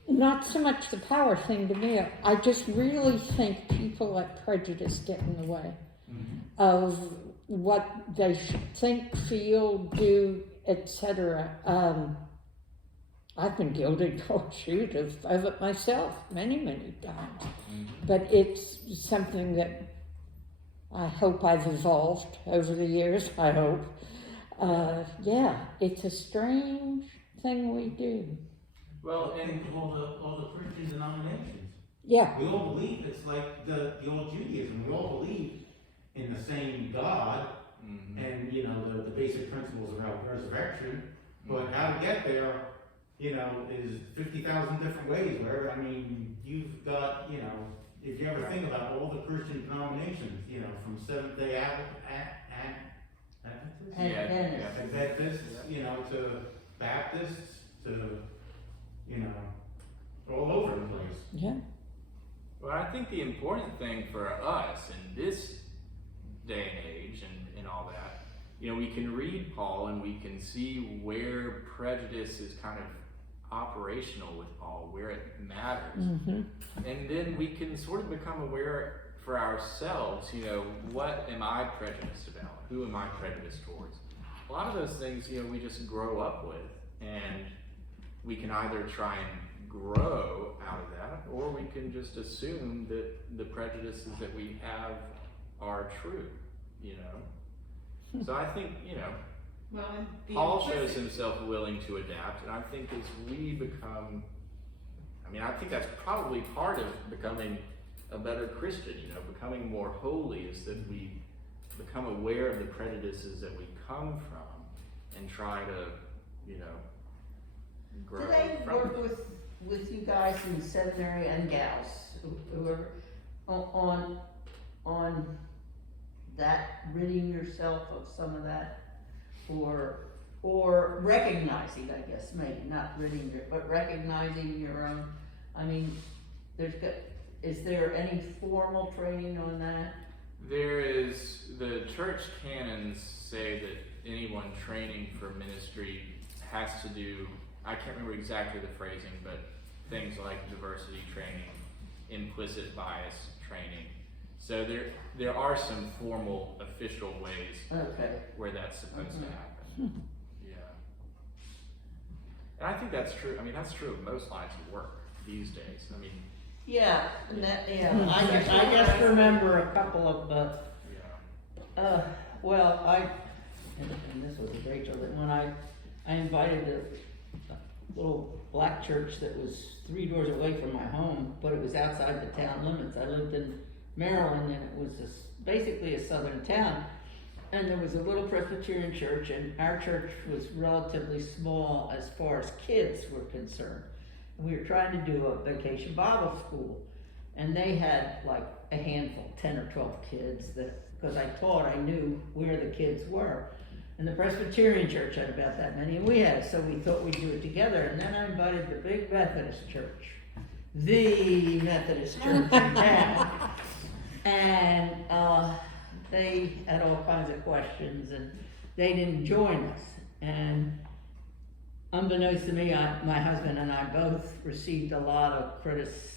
not so much the power thing to me. I just really think people let prejudice get in the way of what they should think, feel, do, etc. I've been guilty, oh shoot, of it myself many times. But it's something that I hope I've evolved over the years, I hope. Yeah, it's a strange thing we do. Well, think and of all the Christian denominations. Yeah, We all believe it's like the old Judaism. We all believe in the same God and, you know, the basic principles about resurrection. But how to get there, you know, is 50,000 different ways. Where, I mean, you've got, you know, if you ever think about all the Christian denominations, you know, from Seventh-day Adventists, Adventists, you know, to Baptists, to, you know, all over the place. Yeah. Well, I think the important thing for us in this day and age and all that, you know, we can read Paul and we can see where prejudice is kind of operational with Paul, where it matters. Mm-hmm. And then we can sort of become aware for ourselves, you know, what am I prejudiced about? Who am I prejudiced towards? A lot of those things, you know, we just grow up with, and we can either try and grow out of that, or we can just assume that the prejudices that we have are true, you know? So I think, you know, Well, and the Paul shows implicit- himself willing to adapt, and I think as we become, I mean, I think that's probably part of becoming a better Christian, you know, becoming more holy, is that we become aware of the prejudices that we come from and try to, you know, grow Do they from work them. with you guys in seminary and gals who are on that, ridding yourself of some of that, or recognizing, I guess, maybe not ridding but recognizing your own? I mean, is there any formal training on that? There is, the church canons say that anyone training for ministry has to do, I can't remember exactly the phrasing, but things like diversity training, implicit bias training. So there are some formal official ways Okay. where that's supposed to Mhm. happen. Yeah. And I think that's true. I mean, that's true of most lines of work these days. I mean, Yeah, and Hmm. I just remember a couple of, yeah. well, and this was Rachel, that when I invited a little black church that was 3 doors away from my home, but it was outside the town limits. I lived in Maryland, and it was basically a southern town. And there was a little Presbyterian church, and our church was relatively small as far as kids were concerned. We were trying to do a vacation Bible school, and they had like a handful, 10 or 12 kids, because I taught, I knew where the kids were. And the Presbyterian church had about that many, and we had, so we thought we'd do it together. And then I invited the big Methodist church, the Methodist church in town. And they had all kinds of questions, and they didn't join us. And unbeknownst to me, my husband and I both received a lot of